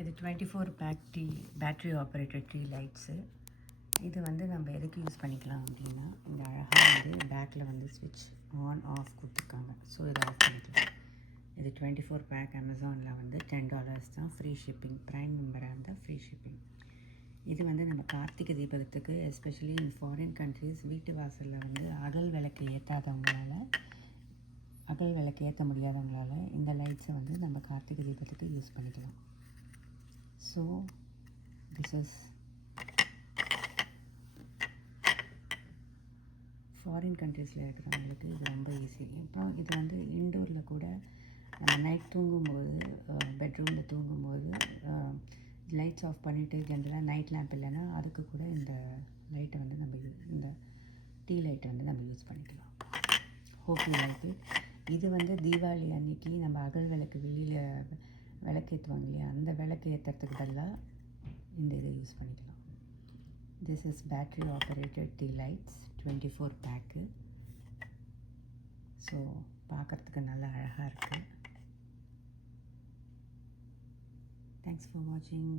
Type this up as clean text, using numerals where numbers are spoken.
இது 24 pack tea battery operated tea lights. இது வந்து நம்ம எதுக்கு யூஸ் பண்ணிக்கலாம் அப்படின்னா, இந்த அழகாக வந்து பேக்கில் வந்து ஸ்விட்ச் ஆன் ஆஃப் கொடுத்துருக்காங்க. ஸோ இதை ஆஃப் பண்ணிக்கலாம். இது 24 பேக் அமேசானில் வந்து $10 தான் ஃப்ரீ ஷிப்பிங். ப்ரைம் மெம்பராக இருந்தால் ஃப்ரீ ஷிப்பிங். இது வந்து நம்ம கார்த்திகை தீபத்துக்கு எஸ்பெஷலி இன் ஃபாரின் கண்ட்ரீஸ் வீட்டு வாசலில் வந்து அகல் விளக்கு ஏற்ற முடியாதவங்களால இந்த லைட்ஸை வந்து நம்ம கார்த்திகை தீபத்துக்கு யூஸ் பண்ணிக்கலாம். ஸோ திஸ் இஸ் ஃபாரின் கண்ட்ரீஸில் இருக்கிறவங்களுக்கு இது ரொம்ப ஈஸி. அப்புறம் இது வந்து இன்டோரில் கூட நைட் தூங்கும்போது, பெட்ரூமில் தூங்கும்போது லைட்ஸ் ஆஃப் பண்ணிவிட்டு ஜென்ரலாக நைட் லேம்ப் இல்லைன்னா அதுக்கு கூட இந்த லைட்டை வந்து இந்த டீ லைட்டை வந்து நம்ம யூஸ் பண்ணிக்கலாம். Hope you like it. இது வந்து தீபாவளி அன்னைக்கு நம்ம அகல் விளக்கு வெளியில் விளக்கேற்றுவாங்க இல்லையா, அந்த விளக்கு ஏற்றுறதுக்கு பதிலாக இந்த இதை யூஸ் பண்ணிக்கலாம். This is battery operated tea lights 24 pack. So பார்க்குறதுக்கு நல்லா அழகாக இருக்குது. தேங்க்ஸ் ஃபார் வாட்சிங்.